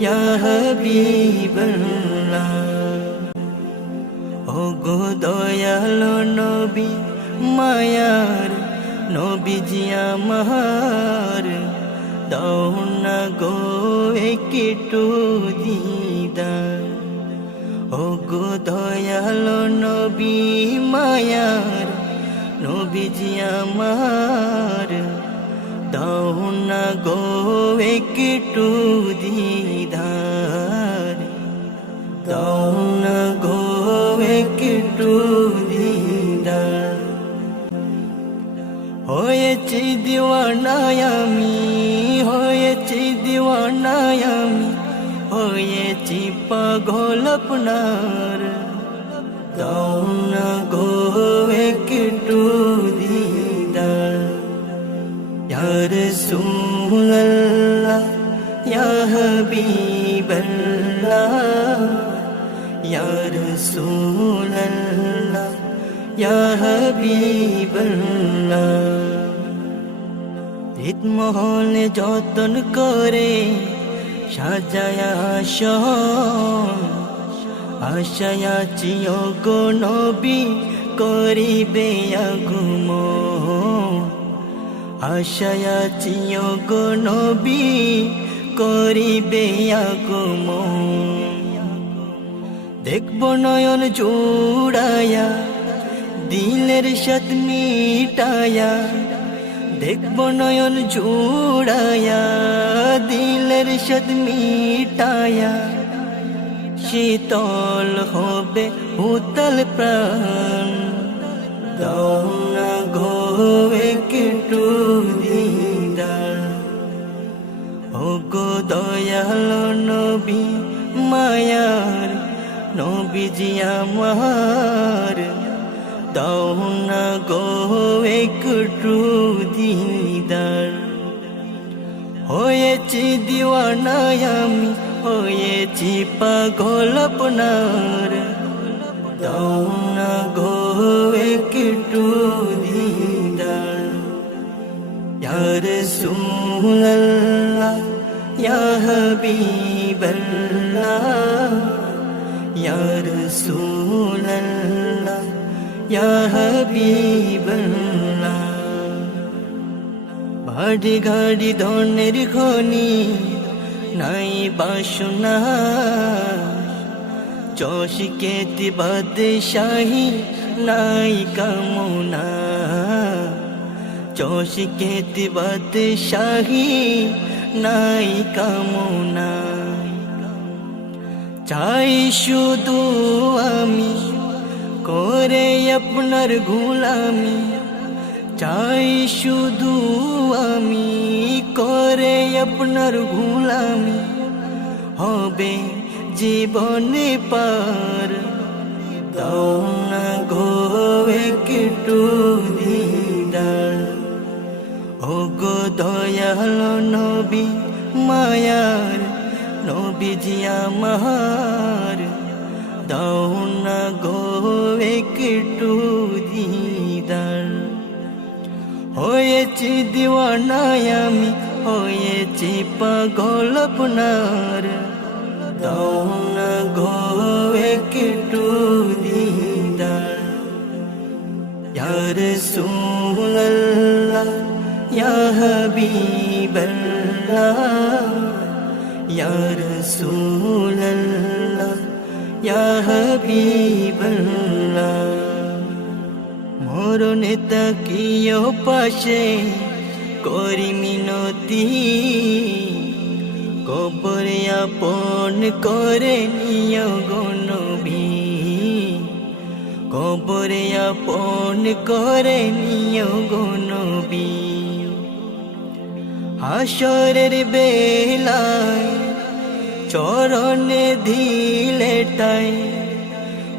ইয়া হাবিবাল্লাহ ও গো দয়াল নবী মায়ার নবীজি আমার দাও না গো একটু দিদার ও গো দয়াল নবী মায়ার নবীজি আমার দাও না গো একটু দিদার একটু দিদার হয়েছি দিওয়ানায় আমি, হয়েছি দিওয়ানায় আমি, হয়েছি পাগল আপনার। দাও না গো একটু দিদার ইয়ার সুল্লা ইয়া হাবিবাল্লাহ يا رسول الله يا حبيب الله হৃদমহলে যতন করে সাজায়া শহর আশায়া চিও গো নবী করিবে আগুমন আশায়া চিও গো নবী করিবে আগমন দেখব নয়ন জোড়ায়া দিলের সাত মিটায়া। দেখব নয়ন জোড়ায়া দিলের সাত মিটায়া। শীতল হবে উতল প্রাণ দাও না একটু দিদার। ও গো দয়ালো নবী মায়ার নবীজি আমার। দাও না গো একটু দিদার। হয়েছি দিওয়ানায় আমি, হয়েছি পাগল আপনার। দাও না গো একটু দিদার। ইয়ার সুল্লাহ ইয়া হাবিবাল্লাহ يا رسول الله يا حبيب الله বাড়ি গাড়ি ধনের খনি নাই বাসনা চশিকেতি বাদশাহী নাই কামনা চশিকেতি বাদশাহী নাই কামনা চাই শুধু আমি করে আপনার গুলামি। চাই শুধু আমি করে আপনার গুলামি। হবে জীবনে পার আমার দাও না গো একটু দিদার হয়েছি দিওয়ানায় আমি হয়েছি পাগল আপনার দাও না গো একটু দিদার ইয়ার সুল্লাহ ইয়া হাবিবাল্লাহ ইয়ার সুল্লাহ ইয়াহিবল্লাহ মরণে তাকিও পাশে করি মিনতি কবরে আপন করে নিয় গণবী কবরে আপন করে নিয় গণবী হাসরের বেলায়, চরণে দিলে টাই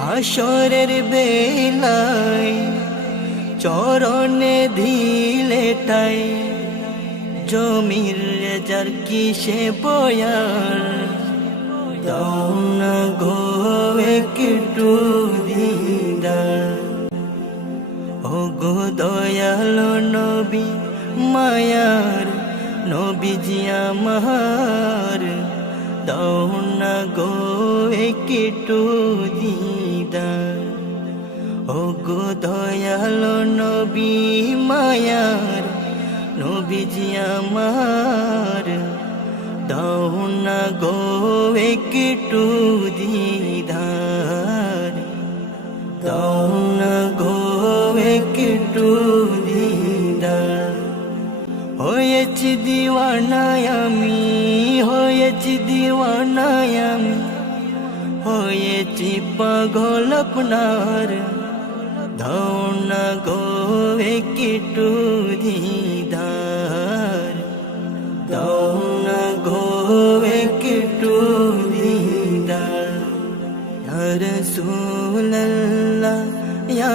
হাসরের বেলায়, চরণে দিলে টাই জমির রেজার কিসে বয়ার দাও না গো একটু। নবীজি আমার, দাও না গো একটু দিদার। ও গো দয়ালো নবী মায়ার, নবীজি আমার, দাও গো একটু দিদার। হয়েছি দিওয়ানায় আমি হয়েছি দিওয়ানায় আমি হয়েছি পাগল আপনার। দাও না গো একটু দিদার। দাও না গো একটু দিদার। ইয়া